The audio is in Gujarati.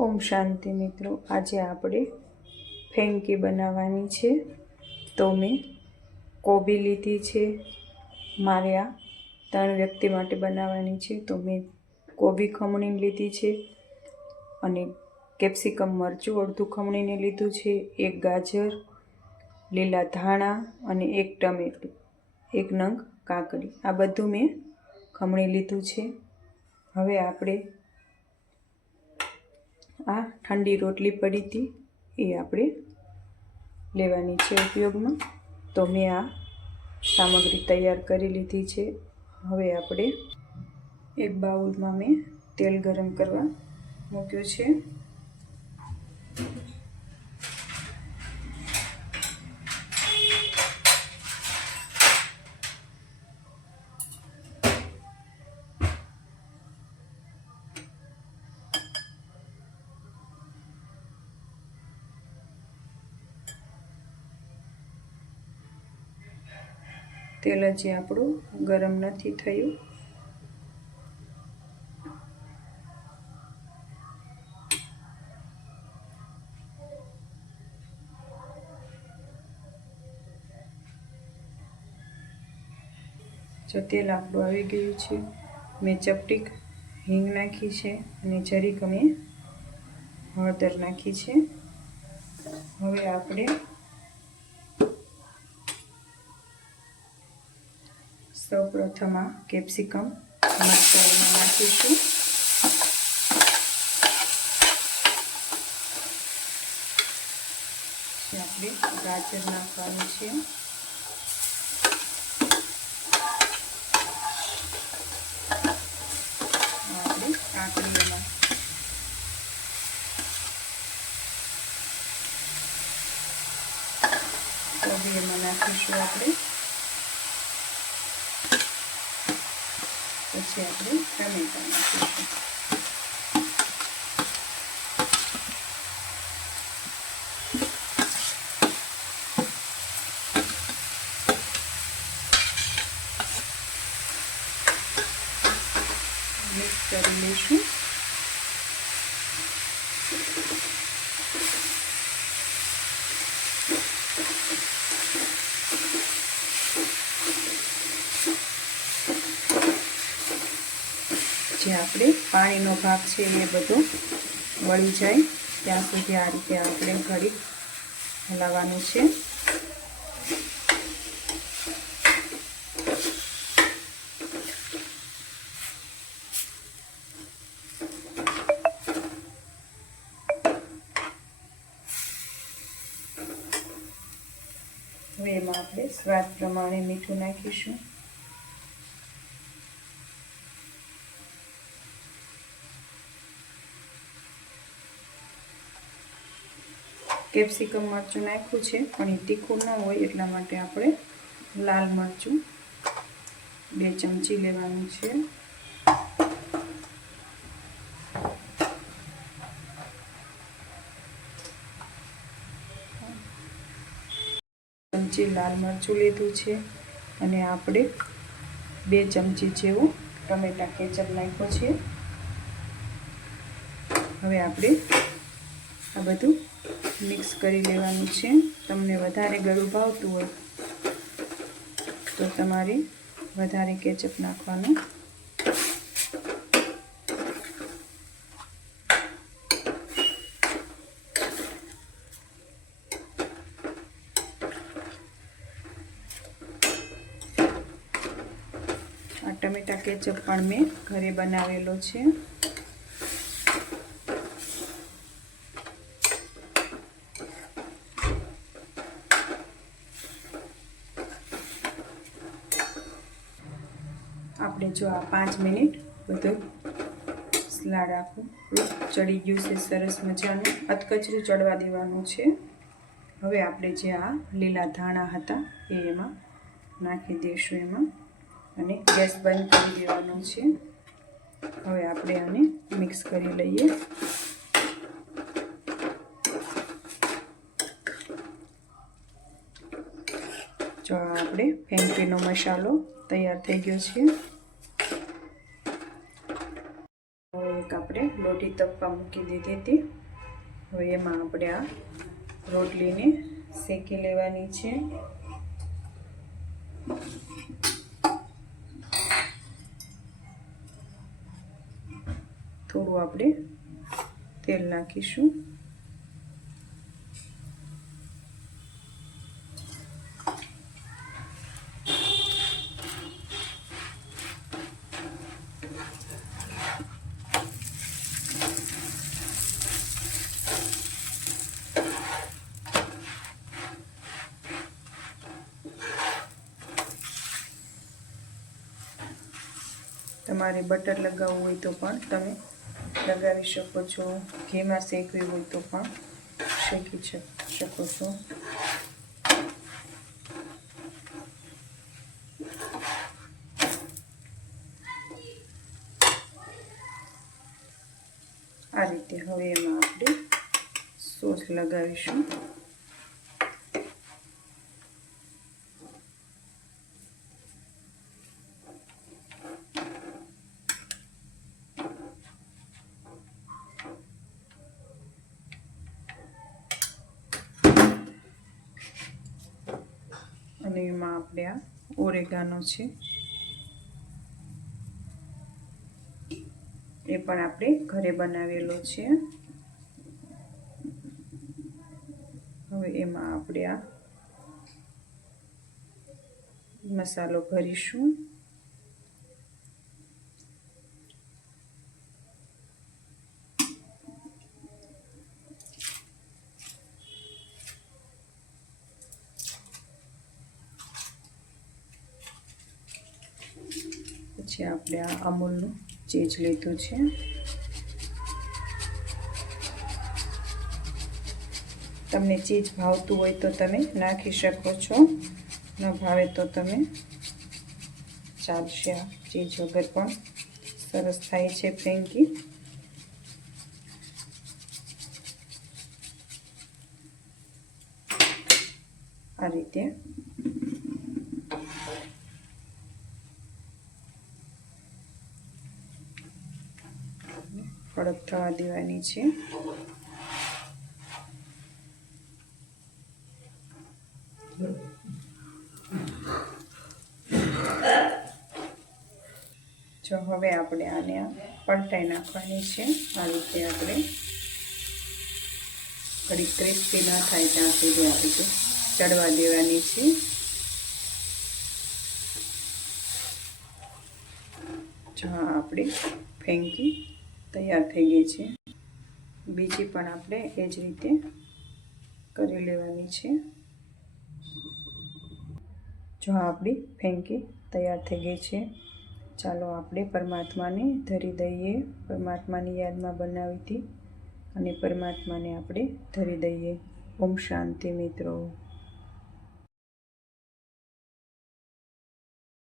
ओम शांति मित्रों, आज આપણે ફેંકી બનાવવાની છે। તો મેં કોબી લીધી છે। મારે આ 3 વ્યક્તિ માટે બનાવવાની છે, તો મેં કોબી ખમણીને લીધી છે અને કેપ્સિકમ મરચું અડધું ખમણીને લીધું છે, 1 ગાજર, લીલા ધાણા અને 1 ટમેટું, 1 નંગ કાકડી, આ બધું મેં ખમણી લીધું છે। હવે આપણે આ ઠંડી રોટલી પડી હતી એ આપણે લેવાની છે ઉપયોગમાં। તો મેં આ સામગ્રી તૈયાર કરી લીધી છે। હવે આપણે એક બાઉલમાં મેં તેલ ગરમ કરવા મૂક્યું છે। તેલ હજી આપણું ગરમ નથી થયું। જો તેલ આપણું આવી ગયું છે, મેં ચપટીક હિંગ નાખી છે અને જરીક મેં હળદર નાખી છે। હવે આપણે સૌપ્રથમ આ કેપ્સિકમ મરચાંમાં નાખીશું। આપણે ગાજર નાખવાનું છે, આપણે કાકડીમાં કોબી એમાં નાખીશું આપણે, પછી આપણે ટમેટા નાખીશું। મિક્સ કરી લઈશું। જે આપણે પાણીનો ભાગ છે એ બધો વળી જાય ત્યાં સુધી આ રીતે આપણે ઘડીક હલાવવાનું છે। હવે એમાં આપણે સ્વાદ પ્રમાણે મીઠું નાખીશું। કેપ્સિકમ મરચું નાખ્યું છે પણ એ તીખું ન હોય એટલા માટે આપણે લાલ મરચું 2 ચમચી લેવાનું છે। ચમચી લાલ મરચું લીધું છે અને આપણે 2 ચમચી જેવું ટમેટા કેચઅપ નાખ્યો છે। હવે આપણે આ બધું મિક્સ કરી લેવાનું છે। તમને વધારે ગળું ભાવતું હોય તો તમારે વધારે કેચઅપ નાખવાનું। આ ટમેટા કેચઅપ પણ મેં ઘરે બનાવેલો છે। આપણે જો આ 5 મિનિટ બધું સલાડ આખું ચડી ગયું છે સરસ મજાનું, અધકચરું ચડવા દેવાનું છે। હવે આપણે જે આ લીલા ધાણા હતા એ એમાં નાખી દઈશું એમાં અને ગેસ બંધ કરી દેવાનો છે। હવે આપણે આને મિક્સ કરી લઈએ। જો આપણે ફેંકીનો મસાલો તૈયાર થઈ ગયો છે। હવે એક આપણે લોટી તપવા મૂકી દીધી હતી. હવે એમાં આપણે આ રોટલીને શેકી લેવાની છે. થોડું આપણે તેલ નાખીશું. તમારે બટર લગાવવું હોય તો પણ તમે લગાવી શકો છો. ઘીમાં શેકવી હોય તો પણ શેકી શકો છો. આ રીતે હવે એમાં આપણે સોસ લગાવીશું. અને એમાં આપણે આ ઓરેગાનો છે એ પણ આપણે ઘરે બનાવેલો છે. હવે એમાં આપણે આ મસાલો ભરીશું. પછી આપણે આ અમૂલનું ચીઝ લીધું છે. તમને ચીઝ ભાવતું હોય તો તમે નાખી શકો છો, ન ભાવે તો તમે ચાલશે. આ ચીઝ વગર પણ સરસ થાય છે ફ્રેન્કી. આ રીતે કડક થવા દેવાની છે. જો હવે આપણે આને પલટાઈ નાખવાની છે. આ રીતે આપણે ઘડી ક્રિસ્પી ના થાય ત્યાં સુધી આ રીતે ચડવા દેવાની છે. જો આપણી ફ્રેન્કી તૈયાર થઈ ગઈ છે. બીજી પણ આપણે એ જ રીતે કરી લેવાની છે. જો આપણી ફ્રેન્કી તૈયાર થઈ ગઈ છે. ચાલો આપણે પરમાત્માને ધરી દઈએ. પરમાત્માની યાદમાં બનાવી હતી અને પરમાત્માને આપણે ધરી દઈએ. ઓમ શાંતિ મિત્રો.